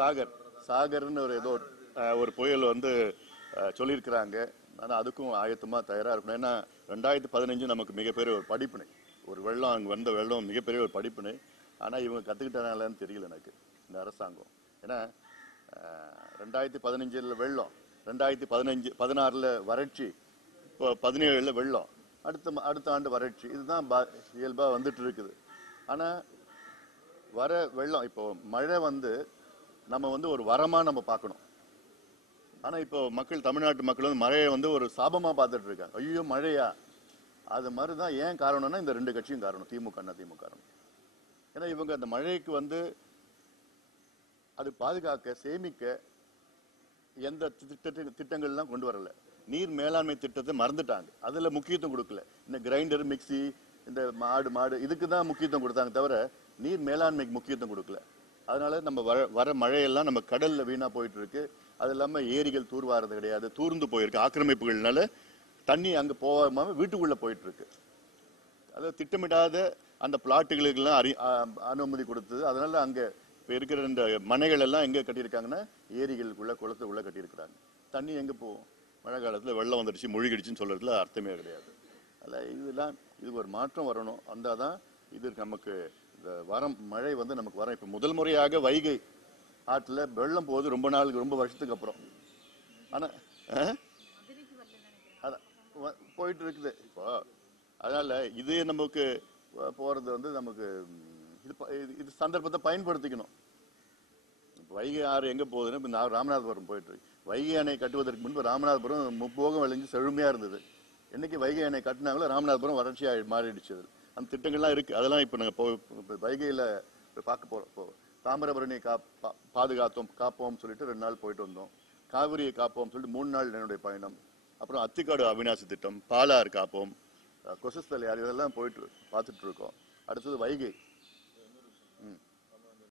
சாகர் சாகர்னு ஒரு ஏதோ ஒரு புயல் வந்து சொல்லியிருக்கிறாங்க. ஆனால் அதுக்கும் ஆயத்தமாக தயாராக இருக்கணும். ஏன்னா 2015 நமக்கு மிகப்பெரிய ஒரு படிப்பினை. ஒரு வெள்ளம் அங்கே வந்த வெள்ளம் மிகப்பெரிய ஒரு படிப்பினை. ஆனால் இவங்க கற்றுக்கிட்டனாலன்னு தெரியல எனக்கு இந்த அரசாங்கம். ஏன்னா 2015 வெள்ளம், 2016 வறட்சி, இப்போ 17 வெள்ளம், அடுத்த ஆண்டு வறட்சி. இதுதான் இயல்பாக வந்துட்டு இருக்குது. ஆனால் வர வெள்ளம் இப்போ மழை வந்து நம்ம வந்து ஒரு வரமாக நம்ம பார்க்கணும். ஆனால் இப்போ மக்கள், தமிழ்நாட்டு மக்கள் வந்து மழையை வந்து ஒரு சாபமாக பார்த்துட்டு இருக்காங்க. ஐயோ மழையா, அது மாதிரி தான். ஏன் காரணம்னா இந்த ரெண்டு கட்சியும் காரணம், திமுக அதிமுக காரணம். ஏன்னா இவங்க அந்த மழைக்கு வந்து அது பாதுகாக்க, சேமிக்க எந்த திட்டங்கள்லாம் கொண்டு வரல. நீர் மேலாண்மை திட்டத்தை மறந்துட்டாங்க, அதில் முக்கியத்துவம் கொடுக்கல. இந்த கிரைண்டர், மிக்சி, இந்த மாடு இதுக்கு தான் முக்கியத்துவம் கொடுத்தாங்க தவிர நீர் மேலாண்மைக்கு முக்கியத்துவம் கொடுக்கல. அதனால நம்ம வர மழையெல்லாம் நம்ம கடல்ல வீணா போயிட்டு இருக்கு. அது இல்லாமல் ஏரிகள் தூர்வாரது கிடையாது, தூர்ந்து போயிருக்கு. ஆக்கிரமிப்புகள்னால தண்ணி அங்கே போகாம வீட்டுக்குள்ள போயிட்டு இருக்கு. அதாவது திட்டமிடாத அந்த பிளாட்டுகளுக்கெல்லாம் அனுமதி கொடுத்தது. அதனால அங்கே இப்போ இருக்கிற இந்த மனைகள் எல்லாம் எங்கே கட்டியிருக்காங்கன்னா ஏரிகளுக்குள்ள, குளத்துக்குள்ள கட்டியிருக்கிறாங்க. தண்ணி எங்கே போகும்? மழை காலத்தில் வெள்ளம் வந்துடுச்சு, மூழ்கிடுச்சுன்னு சொல்றதுல அர்த்தமே கிடையாது. அதில் இதெல்லாம் இதுக்கு ஒரு மாற்றம் வரணும். வந்தால் தான் இது நமக்கு இந்த மழை வந்து நமக்கு வரும். இப்போ முதல் முறையாக வைகை ஆற்றுல வெள்ளம் போகுது ரொம்ப நாளுக்கு, ரொம்ப வருஷத்துக்கு அப்புறம். ஆனால் அதான் போயிட்டு இருக்குது இப்போ. அதனால இது நமக்கு போறது வந்து நமக்கு இது சந்தர்ப்பத்தை பயன்படுத்திக்கணும். வைகை ஆறு எங்க போகுதுன்னு இப்போ ராமநாதபுரம் போயிட்டு இருக்கு. வைகை அணை கட்டுவதற்கு முன்பு ராமநாதபுரம் முப்போகம் விளைஞ்சு செழுமையா இருந்தது. என்னைக்கு வைகை அணை கட்டினாங்களோ ராமநாதபுரம் வறட்சியா மாறிடுச்சு. அந்த திட்டங்கள்லாம் இருக்கு. அதெல்லாம் இப்போ நாங்கள் வைகையில பார்க்க போறோம். தாமிரபரணியை காப்போம் சொல்லிட்டு 2 நாள் போயிட்டு வந்தோம். காவிரியை காப்போம் சொல்லிட்டு 3 நாள் என்னுடைய பயணம். அப்புறம் அத்திக்காடு அவிநாசி திட்டம், பாலாறு காப்போம், கொசஸ்தலை, இதெல்லாம் போயிட்டு பார்த்துட்டு இருக்கோம். அடுத்தது வைகை.